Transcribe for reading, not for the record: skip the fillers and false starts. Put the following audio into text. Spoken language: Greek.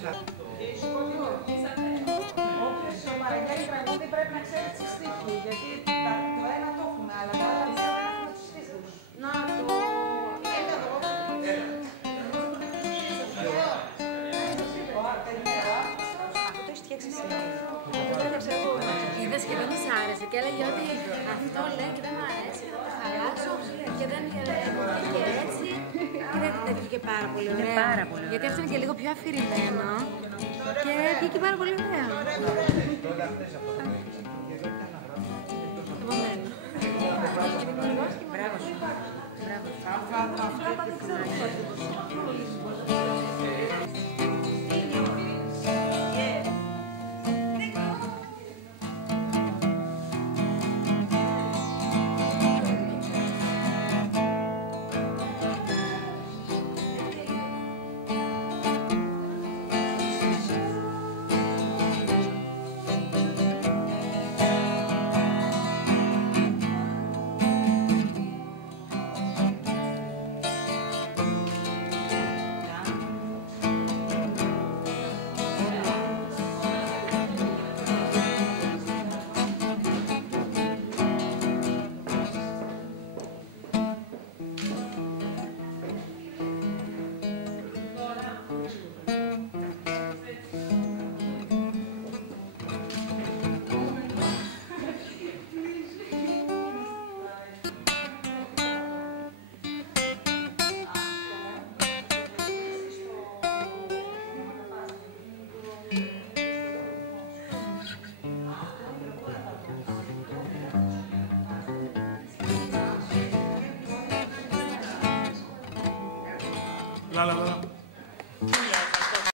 Όποιος παραγγέλνει τραγούδι πρέπει να ξέρει τη στίχη, γιατί το ένα το έχουμε, αλλά τα άλλα δεν έχουμε τους στίχους. Να το... Αυτό το έχεις φτιάξει εσύ. Είδες και δεν της άρεσε και έλεγε ότι αυτό λέει και δεν μου αρέσει και θα το χαλάσω και δεν μου και έτσι. Και δεν βγήκε πάρα πολύ ωραία. Πάρα πολύ ωραία. Γιατί αυτό είναι και λίγο πιο αφηρημένο και βγήκε πάρα πολύ ωραία. Μπράβο σου. La la la.